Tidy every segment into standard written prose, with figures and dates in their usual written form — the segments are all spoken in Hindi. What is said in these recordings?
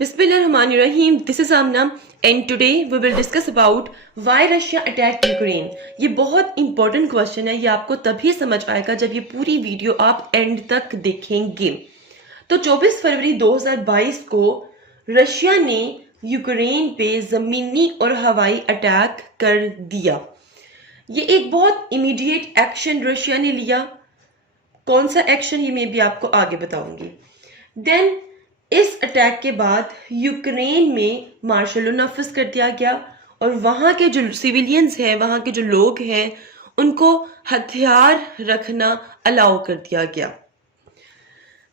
Bismillahirrahmanirrahim. This is Amna and today we will discuss about why Russia attacked Ukraine. ये बहुत इंपॉर्टेंट क्वेश्चन है। ये आपको तभी समझ आएगा जब ये पूरी वीडियो आप एंड तक देखेंगे। तो 24 फरवरी 2022 को रशिया ने यूक्रेन पे जमीनी और हवाई अटैक कर दिया। ये एक बहुत इमीडिएट एक्शन रशिया ने लिया। कौन सा एक्शन ये मैं भी आपको आगे बताऊंगी। देन इस अटैक के बाद यूक्रेन में मार्शल लॉ नाफिज कर दिया गया और वहां के जो सिविलियंस हैं, वहां के जो लोग हैं, उनको हथियार रखना अलाउ कर दिया गया।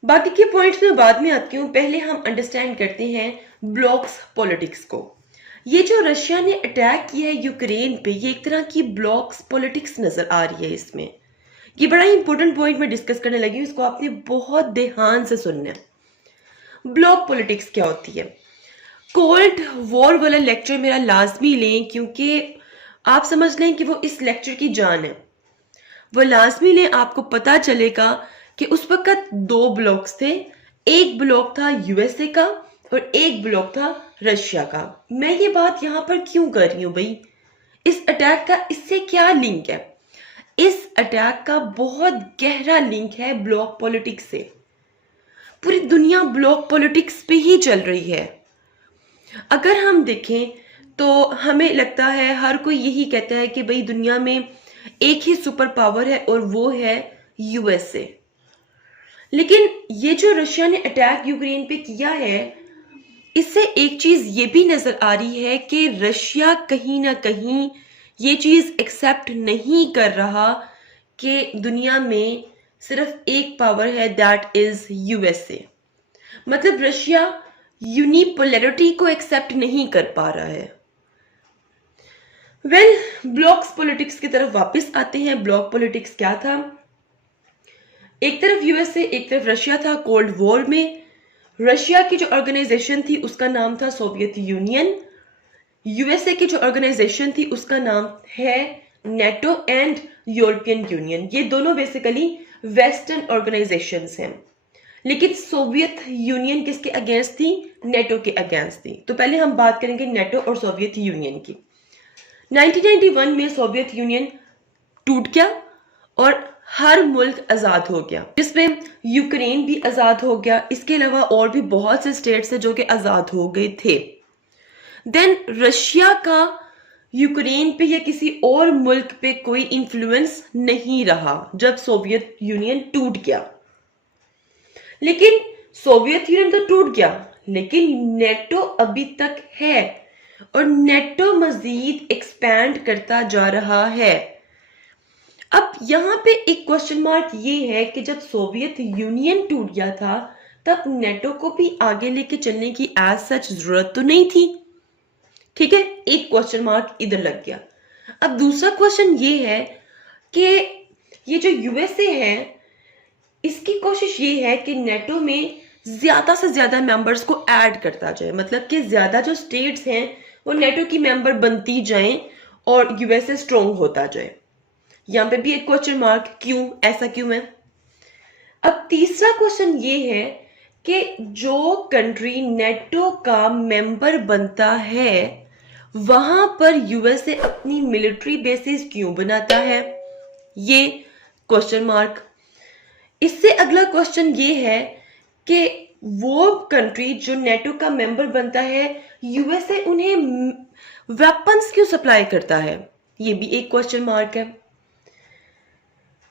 बाकी के पॉइंट्स में बाद में आती हूँ। पहले हम अंडरस्टैंड करते हैं ब्लॉक्स पॉलिटिक्स को। ये जो रशिया ने अटैक किया है यूक्रेन पे, ये एक तरह की ब्लॉक्स पॉलिटिक्स नजर आ रही है इसमें। ये बड़ा इंपॉर्टेंट पॉइंट मैं डिस्कस करने लगी हूँ, इसको आपने बहुत ध्यान से सुनना है। ब्लॉक पॉलिटिक्स क्या होती है? कोल्ड वॉर वाला लेक्चर मेरा लाजमी लें, क्योंकि आप समझ लें कि वो इस लेक्चर की जान है। वो लाजमी लें, आपको पता चलेगा कि उस वक्त दो ब्लॉक्स थे। एक ब्लॉक था यूएसए का और एक ब्लॉक था रशिया का। मैं ये बात यहां पर क्यों कर रही हूं भाई? इस अटैक का इससे क्या लिंक है? इस अटैक का बहुत गहरा लिंक है ब्लॉक पॉलिटिक्स से। पूरी दुनिया ब्लॉक पॉलिटिक्स पे ही चल रही है। अगर हम देखें तो हमें लगता है हर कोई यही कहता है कि भाई दुनिया में एक ही सुपर पावर है और वो है यूएसए। लेकिन ये जो रशिया ने अटैक यूक्रेन पे किया है, इससे एक चीज ये भी नजर आ रही है कि रशिया कहीं ना कहीं ये चीज एक्सेप्ट नहीं कर रहा कि दुनिया में सिर्फ एक पावर है, दैट इज यूएसए। मतलब रशिया यूनिपोलैरिटी को एक्सेप्ट नहीं कर पा रहा है। ब्लॉक्स पॉलिटिक्स की तरफ वापस आते हैं। ब्लॉक पॉलिटिक्स क्या था? एक तरफ यूएसए, एक तरफ रशिया था। कोल्ड वॉर में रशिया की जो ऑर्गेनाइजेशन थी उसका नाम था सोवियत यूनियन। यूएसए की जो ऑर्गेनाइजेशन थी उसका नाम है नेटो एंड यूरोपियन यूनियन। ये दोनों बेसिकली वेस्टर्न ऑर्गेनाइजेशंस हैं। लेकिन सोवियत यूनियन किसके अगेंस्ट थी? नेटो के अगेंस्ट थी। तो पहले हम बात करेंगे नेटो और सोवियत यूनियन की। 1991 में सोवियत यूनियन टूट गया और हर मुल्क आजाद हो गया, जिसमें यूक्रेन भी आजाद हो गया। इसके अलावा और भी बहुत से स्टेट्स हैं जो कि आजाद हो गए थे। देन रशिया का यूक्रेन पे या किसी और मुल्क पे कोई इंफ्लुएंस नहीं रहा जब सोवियत यूनियन टूट गया। लेकिन सोवियत यूनियन तो टूट गया, लेकिन नेटो अभी तक है और नेटो मजीद एक्सपैंड करता जा रहा है। अब यहां पे एक क्वेश्चन मार्क ये है कि जब सोवियत यूनियन टूट गया था तब नेटो को भी आगे लेके चलने की एज सच जरूरत तो नहीं थी। ठीक है, एक क्वेश्चन मार्क इधर लग गया। अब दूसरा क्वेश्चन ये है कि ये जो यूएसए है, इसकी कोशिश ये है कि नेटो में ज्यादा से ज्यादा मेंबर्स को ऐड करता जाए। मतलब कि ज्यादा जो स्टेट्स हैं वो नेटो की मेंबर बनती जाएं और यूएसए स्ट्रॉन्ग होता जाए। यहां पे भी एक क्वेश्चन मार्क, क्यों? ऐसा क्यों है? अब तीसरा क्वेश्चन ये है कि जो कंट्री नेटो का मेंबर बनता है वहां पर यूएसए अपनी मिलिट्री बेसिस क्यों बनाता है? ये क्वेश्चन मार्क। इससे अगला क्वेश्चन ये है कि वो कंट्री जो नेटो का मेंबर बनता है, यूएसए उन्हें वेपन्स क्यों सप्लाई करता है? ये भी एक क्वेश्चन मार्क है।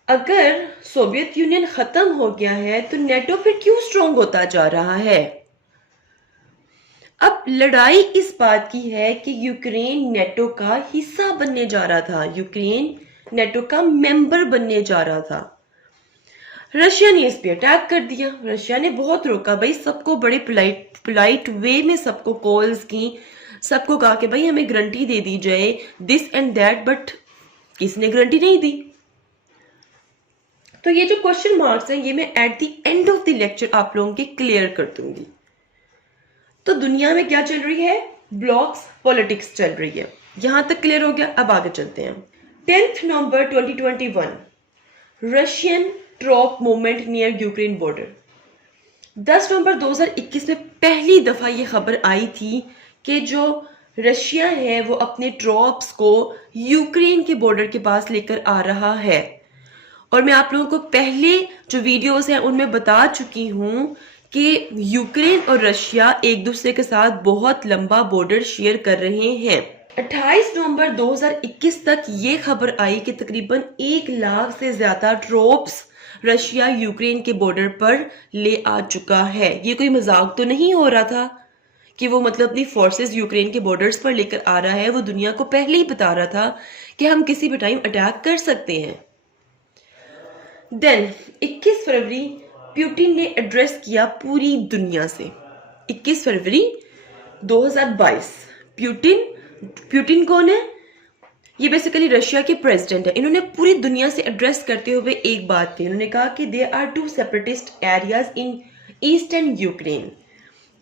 अगर सोवियत यूनियन खत्म हो गया है तो नेटो फिर क्यों स्ट्रॉन्ग होता जा रहा है? अब लड़ाई इस बात की है कि यूक्रेन नेटो का हिस्सा बनने जा रहा था, यूक्रेन नेटो का मेंबर बनने जा रहा था। रशिया ने इस पे अटैक कर दिया। रशिया ने बहुत रोका भाई, सबको बड़े पोलाइट वे में सबको कॉल्स की, सबको कहा कि भाई हमें गारंटी दे दी जाए दिस एंड दैट, बट किसने गारंटी नहीं दी। तो ये जो क्वेश्चन मार्क्स हैं ये मैं at the end of the lecture आप लोगों के क्लियर कर दूंगी। तो दुनिया में क्या चल रही है? ब्लॉक्स पॉलिटिक्स चल रही है। यहां तक क्लियर हो गया। अब आगे चलते हैं। 10 नवंबर 2021 Russian troop movement near Ukraine border. 10 नवंबर 2021 में पहली दफा ये खबर आई थी कि जो रशिया है वो अपने ट्रॉप्स को यूक्रेन के बॉर्डर के पास लेकर आ रहा है। और मैं आप लोगों को पहले जो वीडियोस हैं उनमें बता चुकी हूं कि यूक्रेन और रशिया एक दूसरे के साथ बहुत लंबा बॉर्डर शेयर कर रहे हैं। 28 नवंबर 2021 तक ये खबर आई कि तकरीबन 1 लाख से ज्यादा ट्रॉप्स रशिया यूक्रेन के बॉर्डर पर ले आ चुका है। ये कोई मजाक तो नहीं हो रहा था कि वो मतलब अपनी फोर्सेस यूक्रेन के बॉर्डर्स पर लेकर आ रहा है। वो दुनिया को पहले ही बता रहा था कि हम किसी भी टाइम अटैक कर सकते हैं। देन 21 फरवरी पुतिन ने एड्रेस किया पूरी दुनिया से। 21 फरवरी 2022 पुतिन कौन है? ये बेसिकली रशिया के प्रेसिडेंट है। इन्होंने पूरी दुनिया से एड्रेस करते हुए एक बात की। इन्होंने कहा कि there are 2 separatist areas in eastern Ukraine.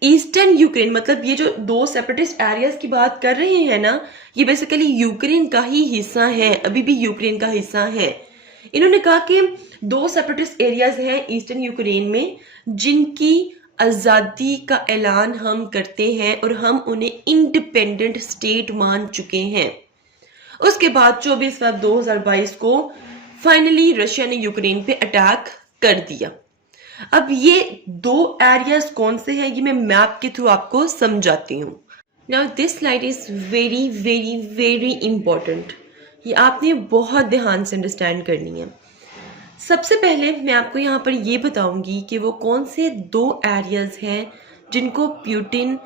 Eastern Ukraine मतलब ये जो 2 सेपरेटिस्ट एरियाज की बात कर रहे हैं ना, ये बेसिकली यूक्रेन का ही हिस्सा है, अभी भी यूक्रेन का हिस्सा है। इन्होंने कहा कि 2 सेपरेटिस्ट एरियाज हैं ईस्टर्न यूक्रेन में जिनकी आजादी का ऐलान हम करते हैं और हम उन्हें इंडिपेंडेंट स्टेट मान चुके हैं। उसके बाद 24 फरवरी 2022 को फाइनली रशिया ने यूक्रेन पे अटैक कर दिया। अब ये 2 एरियाज कौन से हैं ये मैं मैप के थ्रू आपको समझाती हूँ। Now this slide is very very very important. ये आपने बहुत ध्यान से अंडरस्टैंड करनी है। सबसे पहले मैं आपको यहाँ पर ये बताऊंगी कि वो कौन से 2 एरियाज हैं जिनको पुतिन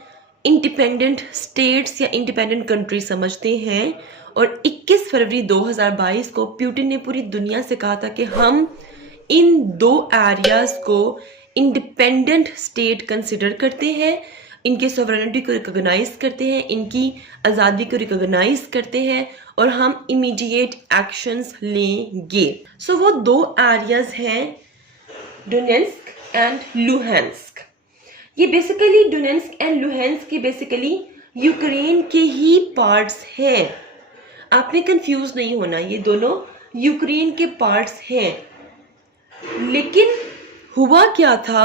इंडिपेंडेंट स्टेट्स या इंडिपेंडेंट कंट्री समझते हैं। और 21 फरवरी 2022 को पुतिन ने पूरी दुनिया से कहा था कि हम इन 2 एरियाज को इंडिपेंडेंट स्टेट कंसिडर करते हैं, इनके सॉवरेनिटी को रिकॉग्नाइज करते हैं, इनकी आज़ादी को रिकॉग्नाइज करते हैं और हम इमीडिएट एक्शंस लेंगे। सो वो 2 एरियाज हैं डोनेट्स्क एंड लुहांस्क। ये बेसिकली डोनेट्स्क एंड लुहांस्क के बेसिकली यूक्रेन के ही पार्ट्स हैं। आपने कंफ्यूज नहीं होना, ये दोनों यूक्रेन के पार्ट्स हैं। लेकिन हुआ क्या था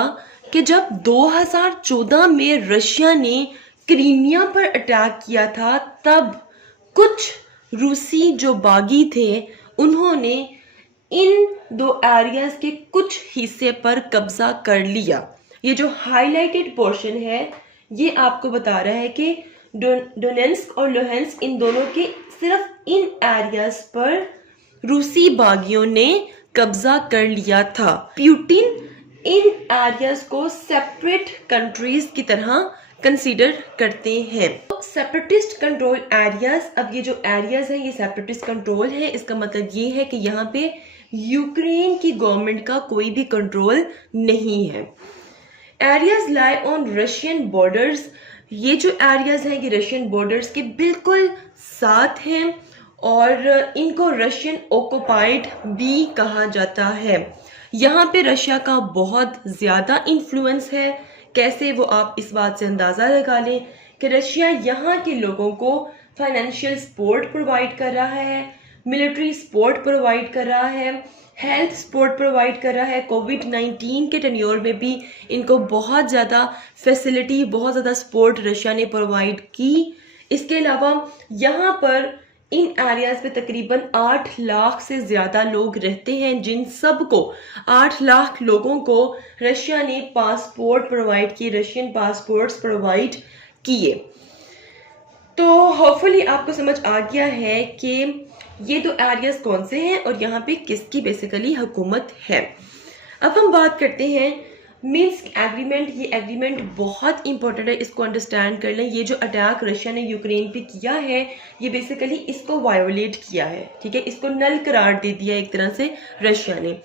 कि जब 2014 में रशिया ने क्रीमिया पर अटैक किया था तब कुछ रूसी जो बागी थे उन्होंने इन 2 एरियाज के कुछ हिस्से पर कब्जा कर लिया। ये जो हाईलाइटेड पोर्शन है ये आपको बता रहा है कि डोनेट्स्क और लुहांस्क इन दोनों के सिर्फ इन एरियाज पर रूसी बागियों ने कब्जा कर लिया था। पुतिन इन एरियाज को सेपरेट कंट्रीज की तरह कंसीडर करते हैं। तो सेपरेटिस्ट कंट्रोल एरियाज, अब ये जो एरियाज हैं ये सेपरेटिस्ट कंट्रोल है। इसका मतलब ये है कि यहाँ पे यूक्रेन की गवर्नमेंट का कोई भी कंट्रोल नहीं है। Areas lie on Russian borders. ये जो एरियाज हैं ये रशियन बॉर्डर्स के बिल्कुल साथ हैं और इनको रशियन ऑक्युपाइड भी कहा जाता है। यहाँ पे रशिया का बहुत ज़्यादा इन्फ्लुएंस है। कैसे, वो आप इस बात से अंदाज़ा लगा लें कि रशिया यहाँ के लोगों को फाइनेंशियल सपोर्ट प्रोवाइड कर रहा है, मिलिट्री सपोर्ट प्रोवाइड कर रहा है, हेल्थ सपोर्ट प्रोवाइड कर रहा है। कोविड-19 के टेन्योर में भी इनको बहुत ज़्यादा फैसिलिटी, बहुत ज़्यादा सपोर्ट रशिया ने प्रोवाइड की। इसके अलावा यहाँ पर इन एरियाज पे तकरीबन 8 लाख से ज़्यादा लोग रहते हैं, जिन सबको 8 लाख लोगों को रशिया ने पासपोर्ट प्रोवाइड किए, रशियन पासपोर्ट्स प्रोवाइड किए। तो होपफुली आपको समझ आ गया है कि ये 2 एरियाज कौन से हैं और यहाँ पे किसकी बेसिकली हुकूमत है। अब हम बात करते हैं मिन्स्क एग्रीमेंट। ये एग्रीमेंट बहुत इंपॉर्टेंट है, इसको अंडरस्टैंड कर लें। ये जो अटैक रशिया ने यूक्रेन पे किया है ये बेसिकली इसको वायोलेट किया है, ठीक है, इसको नल करार दे दिया एक तरह से रशिया ने।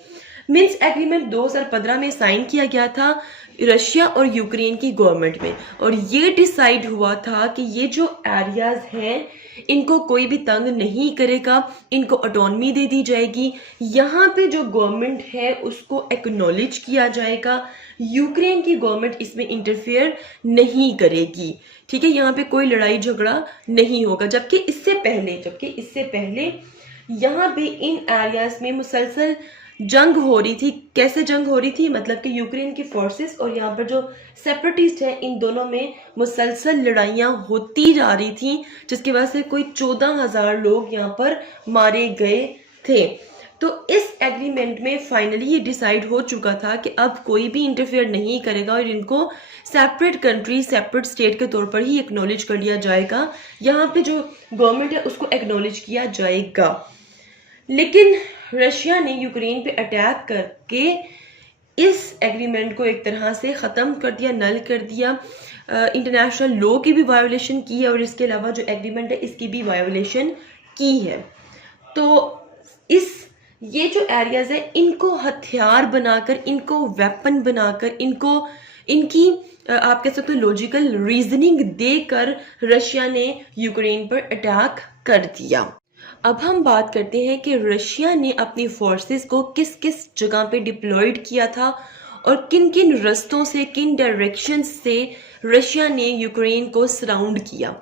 मिन्स्क एग्रीमेंट 2015 में साइन किया गया था रशिया और यूक्रेन की गवर्नमेंट में और ये डिसाइड हुआ था कि ये जो एरियाज हैं इनको कोई भी तंग नहीं करेगा, इनको ऑटोनॉमी दे दी जाएगी। यहाँ पे जो गवर्नमेंट है उसको एक्नॉलेज किया जाएगा, यूक्रेन की गवर्नमेंट इसमें इंटरफेयर नहीं करेगी, ठीक है, यहाँ पे कोई लड़ाई झगड़ा नहीं होगा। जबकि इससे पहले यहाँ पे इन एरियाज में मुसलसल जंग हो रही थी। कैसे जंग हो रही थी? मतलब कि यूक्रेन की फोर्सेस और यहाँ पर जो सेपरेटिस्ट है, इन दोनों में मुसलसल लड़ाइयाँ होती जा रही थी, जिसकी वजह से कोई 14,000 लोग यहाँ पर मारे गए थे। तो इस एग्रीमेंट में फाइनली ये डिसाइड हो चुका था कि अब कोई भी इंटरफेयर नहीं करेगा और इनको सेपरेट कंट्री, सेपरेट स्टेट के तौर पर ही एक्नॉलेज कर लिया जाएगा। यहाँ पे जो गवर्नमेंट है उसको एक्नॉलेज किया जाएगा। लेकिन रशिया ने यूक्रेन पे अटैक करके इस एग्रीमेंट को एक तरह से ख़त्म कर दिया, नल कर दिया। इंटरनेशनल लॉ की भी वायोलेशन की है और इसके अलावा जो एग्रीमेंट है इसकी भी वायोलेशन की है। तो ये जो एरियाज है इनको हथियार बनाकर, इनको वेपन बनाकर, इनकी आप कह सकते हो लॉजिकल रीजनिंग देकर रशिया ने यूक्रेन पर अटैक कर दिया। अब हम बात करते हैं कि रशिया ने अपनी फोर्सेस को किस किस जगह पे डिप्लॉयड किया था और किन किन रस्तों से, किन डायरेक्शन से रशिया ने यूक्रेन को सराउंड किया।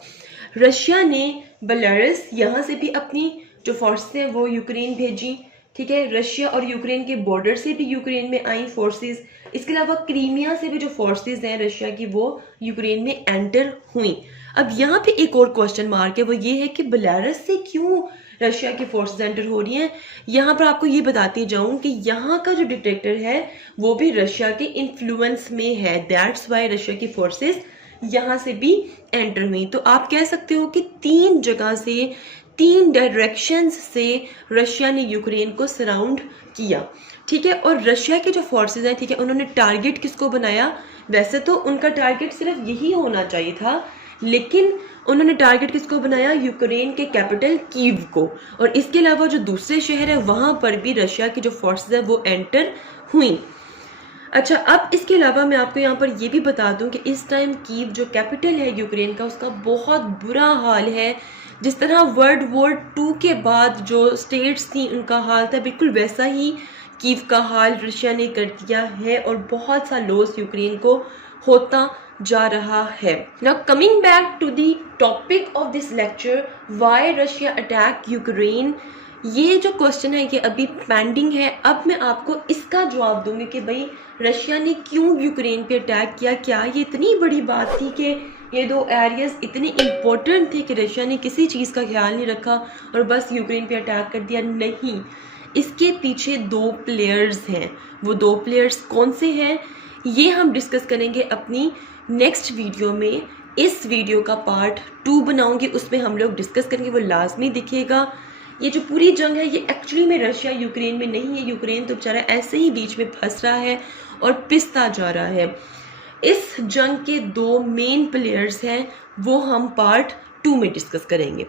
रशिया ने बेलारूस, यहाँ से भी अपनी जो फोर्सेस हैं वो यूक्रेन भेजी, ठीक है। रशिया और यूक्रेन के बॉर्डर से भी यूक्रेन में आई फोर्सेस। इसके अलावा क्रीमिया से भी जो फोर्सेस हैं रशिया की वो यूक्रेन में एंटर हुई। अब यहाँ पे एक और क्वेश्चन मार्क है, वो ये है कि बेलारूस से क्यों रशिया की फोर्सेस एंटर हो रही हैं। यहाँ पर आपको ये बताती जाऊं कि यहाँ का जो डिक्टेटर है वो भी रशिया के इन्फ्लुएंस में है, दैट्स वाई रशिया की फोर्सेस यहाँ से भी एंटर हुई। तो आप कह सकते हो कि 3 जगह से, 3 डायरेक्शंस से रशिया ने यूक्रेन को सराउंड किया, ठीक है। और रशिया के जो फोर्सेस हैं, ठीक है, उन्होंने टारगेट किसको बनाया? वैसे तो उनका टारगेट सिर्फ यही होना चाहिए था, लेकिन उन्होंने टारगेट किसको बनाया? यूक्रेन के कैपिटल कीव को। और इसके अलावा जो दूसरे शहर है वहां पर भी रशिया की जो फोर्सेस है वो एंटर हुई। अच्छा, अब इसके अलावा मैं आपको यहाँ पर ये भी बता दूं कि इस टाइम कीव जो कैपिटल है यूक्रेन का, उसका बहुत बुरा हाल है। जिस तरह वर्ल्ड वॉर 2 के बाद जो स्टेट्स थी उनका हाल था, बिल्कुल वैसा ही कीव का हाल रशिया ने कर दिया है और बहुत सा लॉस यूक्रेन को होता जा रहा है। Now coming back to the topic of this lecture, why Russia attack Ukraine, ये जो क्वेश्चन है ये अभी पेंडिंग है। अब मैं आपको इसका जवाब दूंगी कि भाई रशिया ने क्यों यूक्रेन पे अटैक किया। क्या ये इतनी बड़ी बात थी कि ये 2 एरियाज इतने इम्पोर्टेंट थे कि रशिया ने किसी चीज़ का ख्याल नहीं रखा और बस यूक्रेन पे अटैक कर दिया? नहीं, इसके पीछे 2 प्लेयर्स हैं। वो 2 प्लेयर्स कौन से हैं ये हम डिस्कस करेंगे अपनी नेक्स्ट वीडियो में। इस वीडियो का पार्ट 2 बनाऊंगी, उसमें हम लोग डिस्कस करेंगे, वो लाजमी दिखेगा। ये जो पूरी जंग है ये एक्चुअली में रशिया यूक्रेन में नहीं है। यूक्रेन तो बेचारा ऐसे ही बीच में फंस रहा है और पिसता जा रहा है। इस जंग के 2 मेन प्लेयर्स हैं, वो हम पार्ट 2 में डिस्कस करेंगे।